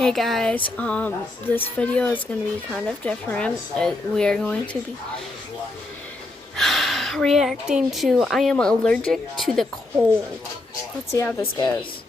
Hey guys, this video is going to be kind of different. We are going to be reacting to I am allergic to the cold. Let's see how this goes.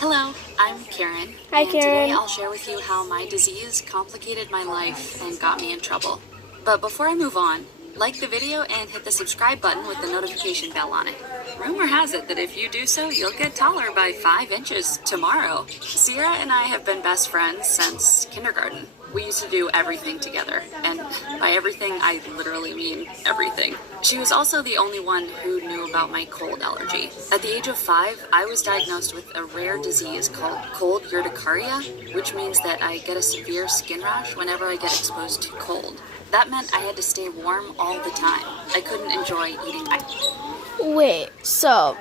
Hello, I'm Karen. Hi, and Karen. Today I'll share with you how my disease complicated my life and got me in trouble. But before I move on, like the video and hit the subscribe button with the notification bell on it. Rumor has it that if you do so, you'll get taller by 5 inches tomorrow. Sierra and I have been best friends since kindergarten. We used to do everything together, and by everything, I literally mean everything. She was also the only one who knew about my cold allergy. At the age of 5, I was diagnosed with a rare disease called cold urticaria, which means that I get a severe skin rash whenever I get exposed to cold. That meant I had to stay warm all the time. I couldn't enjoy eating ice. Wait, so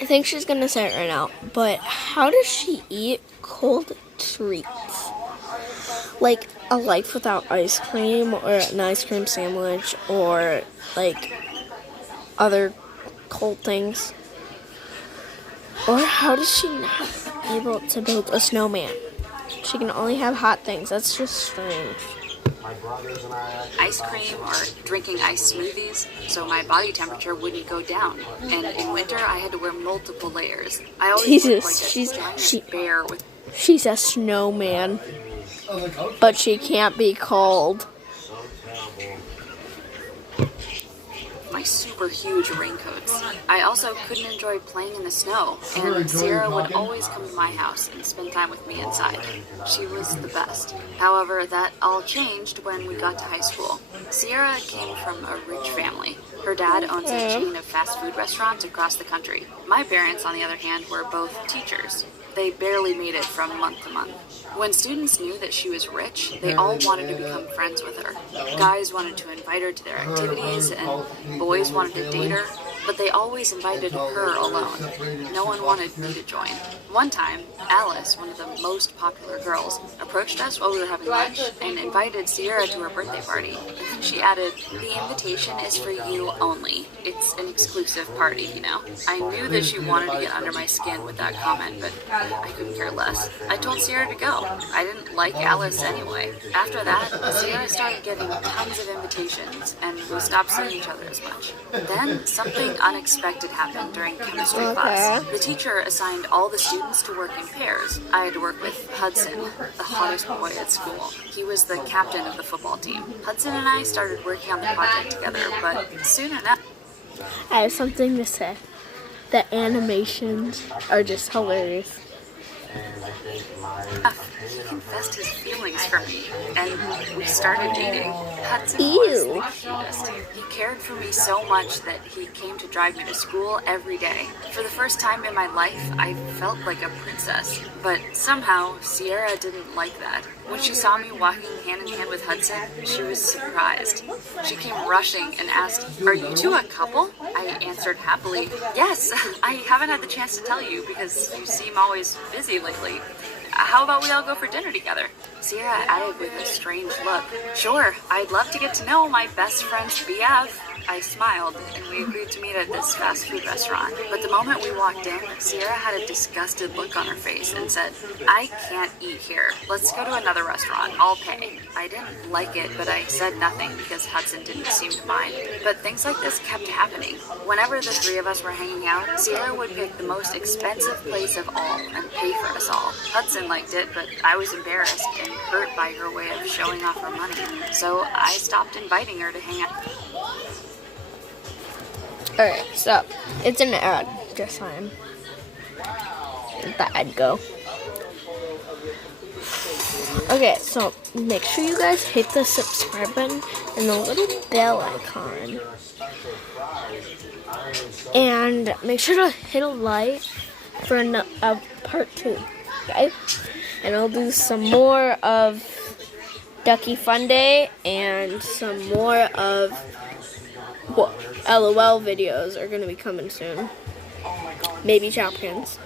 I think she's going to say it right now, but how does she eat cold treats? Like a life without ice cream, or an ice cream sandwich, or like other cold things? Or how does she not be able to build a snowman? She can only have hot things. That's just strange. Ice cream or drinking ice smoothies, so my body temperature wouldn't go down. And in winter, I had to wear multiple layers. I always looked like a giant bear with. She's a snowman, but she can't be cold. My super huge raincoats. I also couldn't enjoy playing in the snow, and Sierra would always come to my house and spend time with me inside. She was the best. However, that all changed when we got to high school. Sierra came from a rich family. Her dad owns a chain of fast food restaurants across the country. My parents, on the other hand, were both teachers. They barely made it from month to month. When students knew that she was rich, they all wanted to become friends with her. Guys wanted to invite her to their activities, and boys wanted to date her, but they always invited her alone. No one wanted me to join. One time, Alice, one of the most popular girls, approached us while we were having lunch and invited Sierra to her birthday party. And then she added, "The invitation is for you only. It's an exclusive party, you know." I knew that she wanted to get under my skin with that comment, but I couldn't care less. I told Sierra to go. I didn't like Alice anyway. After that, Sierra started getting tons of invitations, and we stopped seeing each other as much. Then something unexpected happened during chemistry class. The teacher assigned all the students to work in pairs. I had to work with Hudson, the hottest boy at school. He was the captain of the football team. Hudson and I started working on the project together, but soon enough... I have something to say. The animations are just hilarious. He confessed his feelings for me, and we started dating. Hudson Ew. was the cutest. He cared for me so much that he came to drive me to school every day. For the first time in my life, I felt like a princess. But somehow, Sierra didn't like that. When she saw me walking hand in hand with Hudson, she was surprised. She came rushing and asked, "Are you two a couple?" I answered happily, "Yes, I haven't had the chance to tell you because you seem always busy lately. How about we all go for dinner together?" Sierra added with a strange look, "Sure, I'd love to get to know my best friend's BF." I smiled, and we agreed to meet at this fast food restaurant. But the moment we walked in, Sierra had a disgusted look on her face and said, "I can't eat here. Let's go to another restaurant. I'll pay." I didn't like it, but I said nothing because Hudson didn't seem to mind. But things like this kept happening. Whenever the three of us were hanging out, Sierra would pick the most expensive place of all and pay for us all. Hudson liked it, but I was embarrassed and hurt by her way of showing off her money. So I stopped inviting her to hang out. Alright, so it's an ad. Just saying. The ad go. Okay, so make sure you guys hit the subscribe button and the little bell icon. And make sure to hit a like for a part 2. Okay? And I'll do some more of Ducky Fun Day and some more of LOL videos are going to be coming soon. Maybe Chopkins.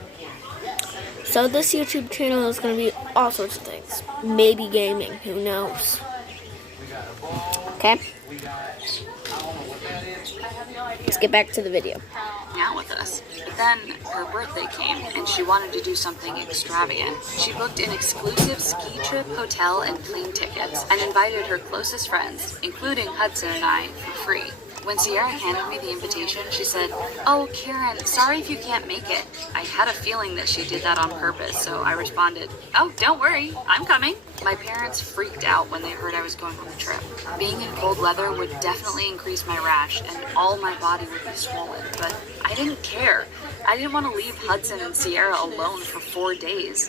So this YouTube channel is going to be all sorts of things. Maybe gaming. Who knows? Okay? Let's get back to the video. Out with us. But then her birthday came, and she wanted to do something extravagant. She booked an exclusive ski trip, hotel, and plane tickets, and invited her closest friends, including Hudson and I, for free. When Sierra handed me the invitation, she said, "Oh, Karen, sorry if you can't make it." I had a feeling that she did that on purpose, so I responded, "Oh, don't worry, I'm coming." My parents freaked out when they heard I was going on the trip. Being in cold weather would definitely increase my rash, and all my body would be swollen, but I didn't care. I didn't want to leave Hudson and Sierra alone for 4 days.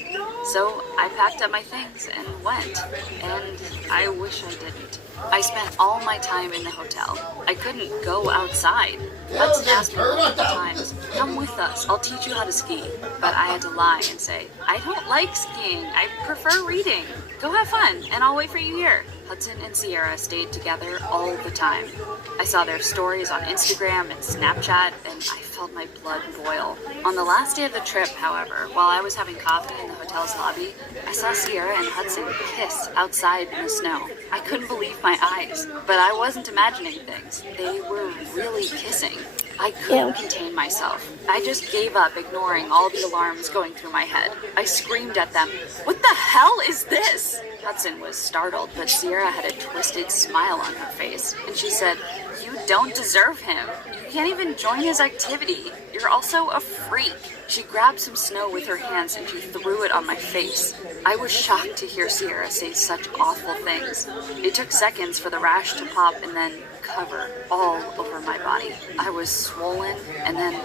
So I packed up my things and went, and I wish I didn't. I spent all my time in the hotel. I couldn't go outside. Hudson asked me multiple times, "Come with us, I'll teach you how to ski." But I had to lie and say, "I don't like skiing, I prefer reading. Go have fun, and I'll wait for you here." Hudson and Sierra stayed together all the time. I saw their stories on Instagram and Snapchat, and I felt my blood boil. On the last day of the trip, however, while I was having coffee in the hotel's lobby, I saw Sierra and Hudson kiss outside in the snow. I couldn't believe my eyes, but I wasn't imagining things. They were really kissing. I couldn't contain myself. I just gave up, ignoring all the alarms going through my head. I screamed at them, "What the hell is this?" Hudson was startled, but Sierra had a twisted smile on her face, and she said, "You don't deserve him. You can't even join his activity. You're also a freak." She grabbed some snow with her hands and she threw it on my face. I was shocked to hear Sierra say such awful things. It took seconds for the rash to pop and then cover all over my body. I was swollen, and then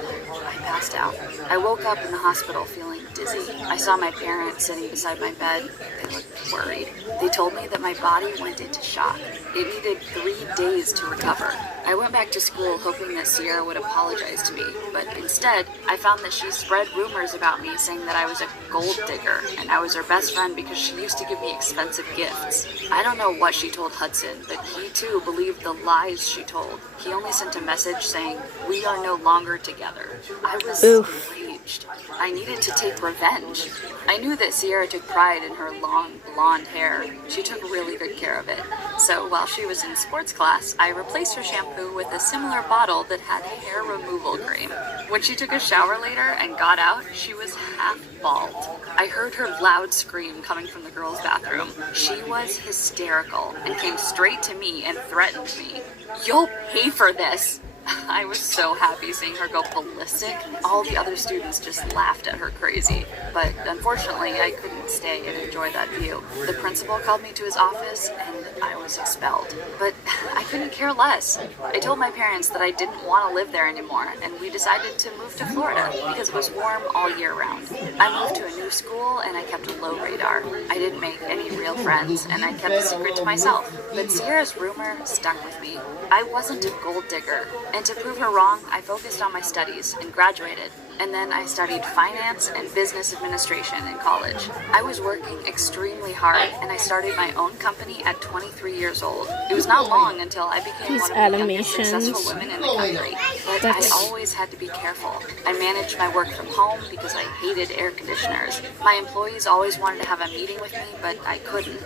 I passed out. I woke up in the hospital feeling dizzy. I saw my parents sitting beside my bed. They looked worried. They told me that my body went into shock. It needed 3 days to recover. I went back to school hoping that Sierra would apologize to me, but instead, I found that she spread rumors about me saying that I was a gold digger, and I was her best friend because she used to give me expensive gifts. I don't know what she told Hudson, but he too believed the lies she told. He only sent a message saying, "We are no longer together." I was enraged. I needed to take revenge. I knew that Sierra took pride in her long blonde hair. She took really good care of it. So while she was in sports class, I replaced her shampoo with a similar bottle that had hair removal cream. When she took a shower later and got out, she was half bald. I heard her loud scream coming from the girls' bathroom. She was hysterical and came straight to me and threatened me. "You'll pay for this." I was so happy seeing her go ballistic. All the other students just laughed at her crazy. But unfortunately, I couldn't stay and enjoy that view. The principal called me to his office and I was expelled. But I couldn't care less. I told my parents that I didn't want to live there anymore, and we decided to move to Florida because it was warm all year round. I moved to a new school and I kept a low radar. I didn't make any real friends and I kept the secret to myself. But Sierra's rumor stuck with me. I wasn't a gold digger. And to prove her wrong, I focused on my studies and graduated. And then I studied finance and business administration in college. I was working extremely hard, and I started my own company at 23 years old. It was not long until I became one of the youngest successful women in the country. But I always had to be careful. I managed my work from home because I hated air conditioners. My employees always wanted to have a meeting with me, but I couldn't.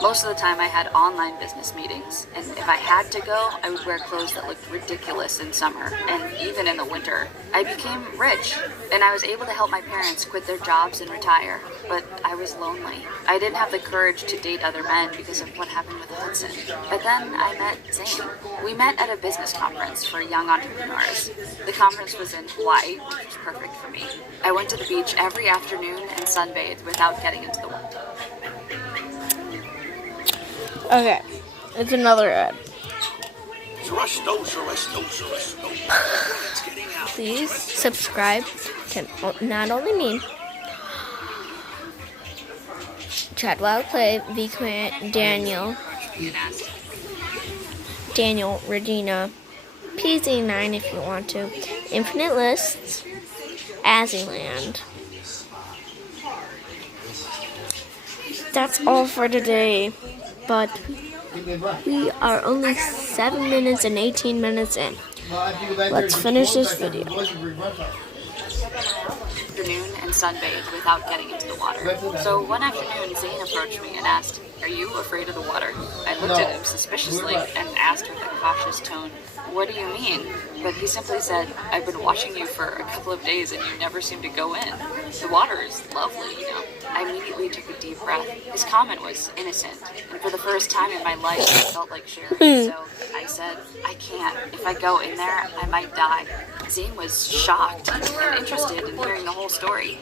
Most of the time I had online business meetings, and if I had to go, I would wear clothes that looked ridiculous in summer, and even in the winter. I became rich, and I was able to help my parents quit their jobs and retire, but I was lonely. I didn't have the courage to date other men because of what happened with Hudson. But then I met Zane. We met at a business conference for young entrepreneurs. The conference was in Hawaii, which was perfect for me. I went to the beach every afternoon and sunbathed without getting into the water. Okay, it's another ad. Please subscribe to not only me, Chad Wild Play, V Quint, Daniel, Regina, PZ9 if you want to, Infinite Lists, Azzyland. That's all for today, but we are only 7 minutes and 18 minutes in. Let's finish this video. Afternoon and sunbathed without getting into the water. So one afternoon, Zane approached me and asked, "Are you afraid of the water?" I looked at him suspiciously and asked with a cautious tone, "What do you mean?" But he simply said, "I've been watching you for a couple of days and you never seem to go in. The water is lovely, you know." I immediately took a deep breath. His comment was innocent, and for the first time in my life I felt like sharing. So I said, "I can't. If I go in there, I might die." Zane was shocked and interested in hearing the whole story.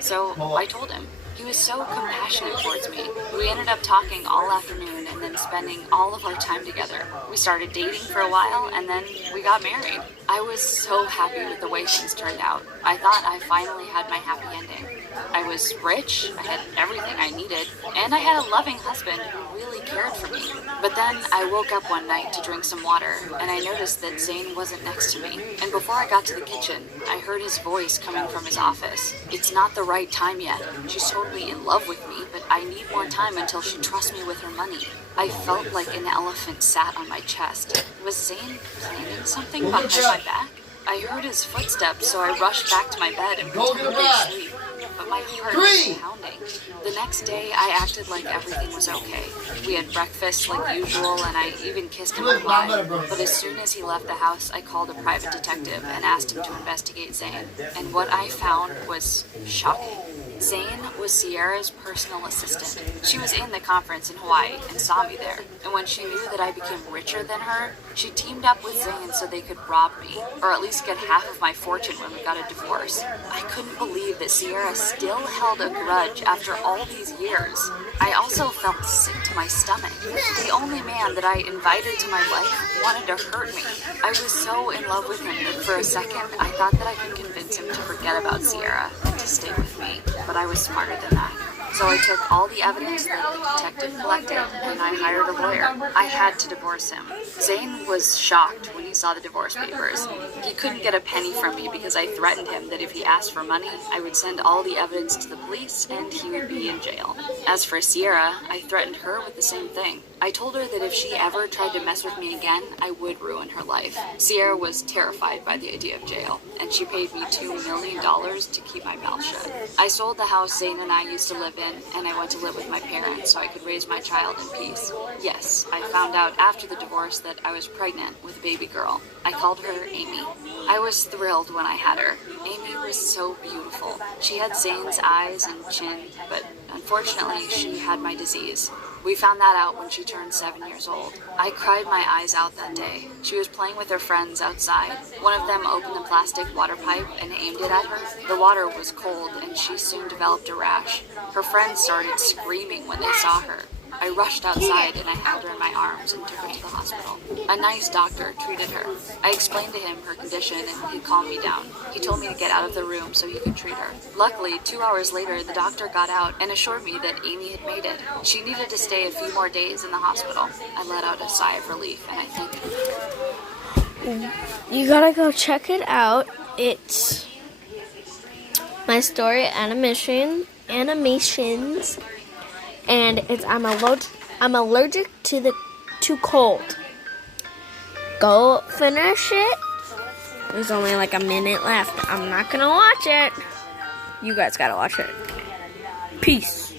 So I told him. He was so compassionate towards me. We ended up talking all afternoon and then spending all of our time together. We started dating for a while and then we got married. I was so happy with the way things turned out. I thought I finally had my happy ending. I was rich, I had everything I needed, and I had a loving husband who really cared for me. But then I woke up one night to drink some water, and I noticed that Zane wasn't next to me. And before I got to the kitchen, I heard his voice coming from his office. "It's not the right time yet. She's totally in love with me, but I need more time until she trusts me with her money." I felt like an elephant sat on my chest. Was Zane planning something behind my back? I heard his footsteps, so I rushed back to my bed and pretended to sleep. But my heart was pounding. The next day, I acted like everything was okay. We had breakfast like usual, and I even kissed him goodbye. But as soon as he left the house, I called a private detective and asked him to investigate Zane. And what I found was shocking. Zane was Sierra's personal assistant. She was in the conference in Hawaii and saw me there. And when she knew that I became richer than her, she teamed up with Zane so they could rob me, or at least get half of my fortune when we got a divorce. I couldn't believe that Sierra still held a grudge after all these years. I also felt sick to my stomach. The only man that I invited to my life wanted to hurt me. I was so in love with him that for a second I thought that I could convince him to forget about Sierra and to stay with me. But I was smarter than that. So I took all the evidence that the detective collected and I hired a lawyer. I had to divorce him. Zane was shocked when he saw the divorce papers. He couldn't get a penny from me because I threatened him that if he asked for money, I would send all the evidence to the police and he would be in jail. As for Sierra, I threatened her with the same thing. I told her that if she ever tried to mess with me again, I would ruin her life. Sierra was terrified by the idea of jail, and she paid me $2 million to keep my mouth shut. I sold the house Zane and I used to live in, and I went to live with my parents so I could raise my child in peace. Yes, I found out after the divorce that I was pregnant with a baby girl. I called her Amy. I was thrilled when I had her. Amy was so beautiful. She had Zane's eyes and chin, but unfortunately she had my disease. We found that out when she turned 7 years old. I cried my eyes out that day. She was playing with her friends outside. One of them opened the plastic water pipe and aimed it at her. The water was cold and she soon developed a rash. Her friends started screaming when they saw her. I rushed outside and I held her in my arms and took her to the hospital. A nice doctor treated her. I explained to him her condition and he calmed me down. He told me to get out of the room so he could treat her. Luckily, 2 hours later, the doctor got out and assured me that Amy had made it. She needed to stay a few more days in the hospital. I let out a sigh of relief and I think, You gotta go check it out. It's my story animations, and it's I'm allergic to cold. Go finish it. There's only like a minute left. I'm not gonna watch it. You guys gotta watch it. Peace.